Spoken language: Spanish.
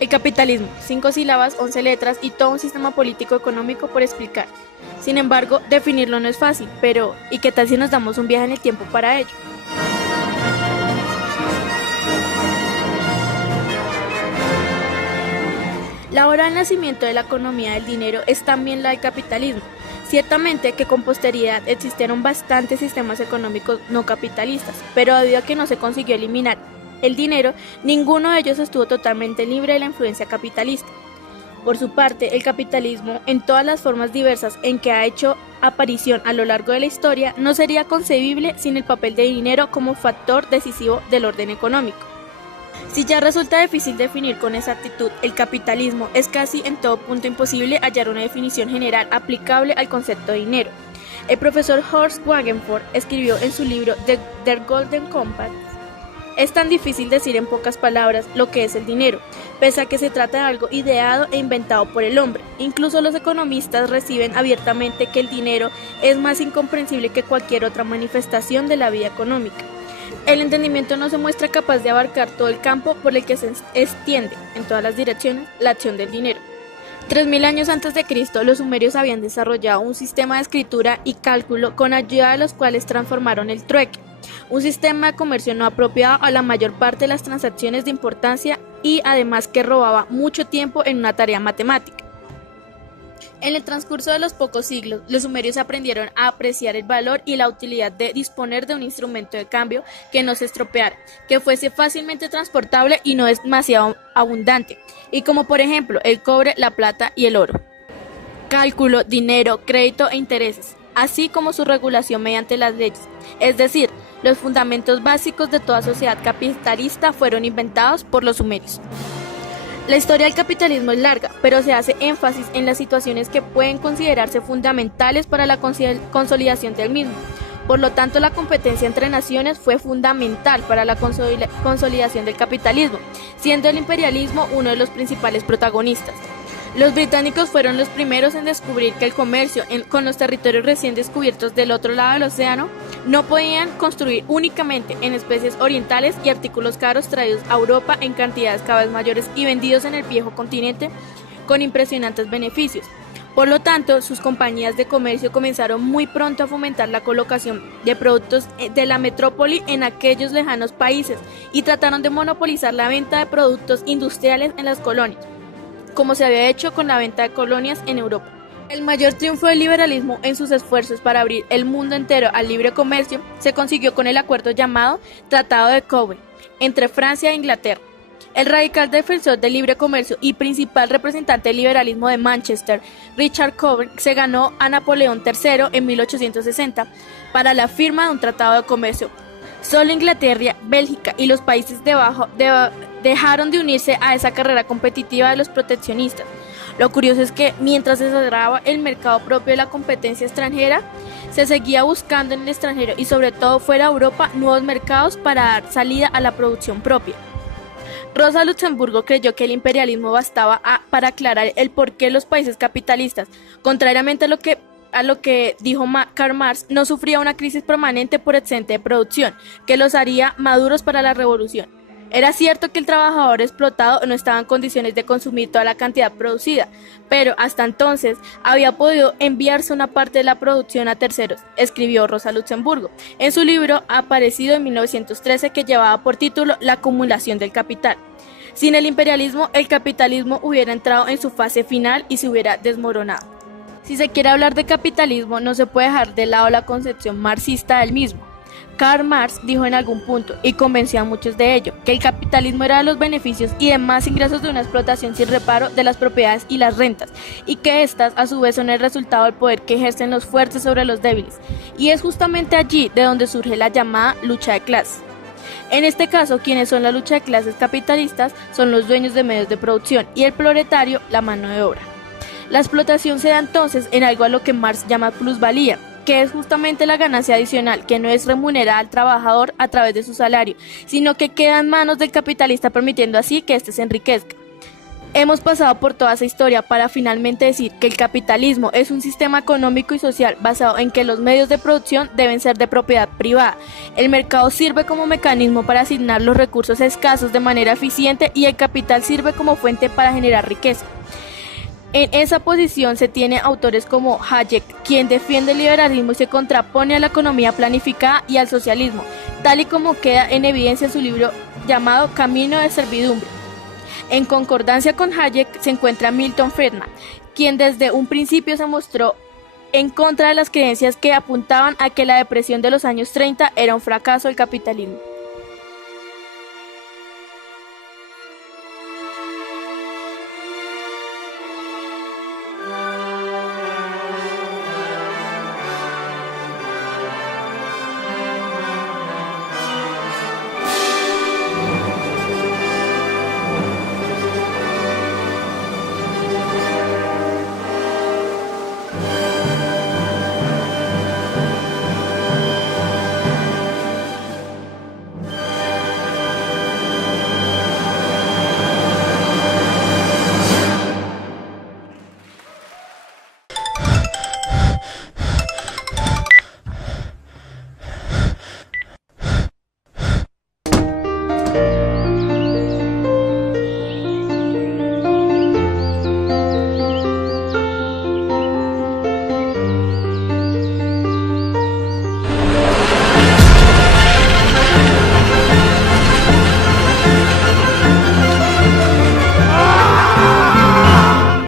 El capitalismo, 5 sílabas, 11 letras y todo un sistema político-económico por explicar. Sin embargo, definirlo no es fácil, pero ¿y qué tal si nos damos un viaje en el tiempo para ello? La hora del nacimiento de la economía del dinero es también la del capitalismo. Ciertamente que con posteridad existieron bastantes sistemas económicos no capitalistas, pero debido a que no se consiguió eliminar el dinero, ninguno de ellos estuvo totalmente libre de la influencia capitalista. Por su parte, el capitalismo, en todas las formas diversas en que ha hecho aparición a lo largo de la historia, no sería concebible sin el papel del dinero como factor decisivo del orden económico. Si ya resulta difícil definir con exactitud el capitalismo, es casi en todo punto imposible hallar una definición general aplicable al concepto de dinero. El profesor Horst Wagenford escribió en su libro The Golden Compass: es tan difícil decir en pocas palabras lo que es el dinero, pese a que se trata de algo ideado e inventado por el hombre. Incluso los economistas reciben abiertamente que el dinero es más incomprensible que cualquier otra manifestación de la vida económica. El entendimiento no se muestra capaz de abarcar todo el campo por el que se extiende, en todas las direcciones, la acción del dinero. 3000 años antes de Cristo, los sumerios habían desarrollado un sistema de escritura y cálculo con ayuda de los cuales transformaron el trueque, un sistema de comercio no apropiado a la mayor parte de las transacciones de importancia y además que robaba mucho tiempo en una tarea matemática. En el transcurso de los pocos siglos, los sumerios aprendieron a apreciar el valor y la utilidad de disponer de un instrumento de cambio que no se estropeara, que fuese fácilmente transportable y no demasiado abundante, y como por ejemplo el cobre, la plata y el oro. Cálculo, dinero, crédito e intereses, así como su regulación mediante las leyes, es decir, los fundamentos básicos de toda sociedad capitalista fueron inventados por los sumerios. La historia del capitalismo es larga, pero se hace énfasis en las situaciones que pueden considerarse fundamentales para la consolidación del mismo. Por lo tanto, la competencia entre naciones fue fundamental para la consolidación del capitalismo, siendo el imperialismo uno de los principales protagonistas. Los británicos fueron los primeros en descubrir que el comercio con los territorios recién descubiertos del otro lado del océano no podían construir únicamente en especies orientales y artículos caros traídos a Europa en cantidades cada vez mayores y vendidos en el viejo continente con impresionantes beneficios. Por lo tanto, sus compañías de comercio comenzaron muy pronto a fomentar la colocación de productos de la metrópoli en aquellos lejanos países y trataron de monopolizar la venta de productos industriales en las colonias, como se había hecho con la venta de colonias en Europa. El mayor triunfo del liberalismo en sus esfuerzos para abrir el mundo entero al libre comercio se consiguió con el acuerdo llamado Tratado de Cowen entre Francia e Inglaterra. El radical defensor del libre comercio y principal representante del liberalismo de Manchester, Richard Cowen, se ganó a Napoleón III en 1860 para la firma de un tratado de comercio. Solo Inglaterra, Bélgica y los países dejaron de unirse a esa carrera competitiva de los proteccionistas. Lo curioso es que mientras se cerraba el mercado propio de la competencia extranjera, se seguía buscando en el extranjero y sobre todo fuera de Europa nuevos mercados para dar salida a la producción propia. Rosa Luxemburgo creyó que el imperialismo bastaba para aclarar el por qué los países capitalistas, contrariamente a lo que dijo Karl Marx, no sufría una crisis permanente por excedente de producción, que los haría maduros para la revolución. Era cierto que el trabajador explotado no estaba en condiciones de consumir toda la cantidad producida, pero hasta entonces había podido enviarse una parte de la producción a terceros, escribió Rosa Luxemburgo en su libro aparecido en 1913 que llevaba por título La acumulación del capital. Sin el imperialismo, el capitalismo hubiera entrado en su fase final y se hubiera desmoronado. Si se quiere hablar de capitalismo, no se puede dejar de lado la concepción marxista del mismo. Karl Marx dijo en algún punto, y convenció a muchos de ello, que el capitalismo era de los beneficios y demás ingresos de una explotación sin reparo de las propiedades y las rentas, y que éstas a su vez son el resultado del poder que ejercen los fuertes sobre los débiles, y es justamente allí de donde surge la llamada lucha de clases. En este caso, quienes son la lucha de clases capitalistas son los dueños de medios de producción y el proletario la mano de obra. La explotación se da entonces en algo a lo que Marx llama plusvalía, que es justamente la ganancia adicional que no es remunerada al trabajador a través de su salario, sino que queda en manos del capitalista permitiendo así que éste se enriquezca. Hemos pasado por toda esa historia para finalmente decir que el capitalismo es un sistema económico y social basado en que los medios de producción deben ser de propiedad privada. El mercado sirve como mecanismo para asignar los recursos escasos de manera eficiente y el capital sirve como fuente para generar riqueza. En esa posición se tiene autores como Hayek, quien defiende el liberalismo y se contrapone a la economía planificada y al socialismo, tal y como queda en evidencia en su libro llamado Camino de Servidumbre. En concordancia con Hayek se encuentra Milton Friedman, quien desde un principio se mostró en contra de las creencias que apuntaban a que la depresión de los años 30 era un fracaso del capitalismo.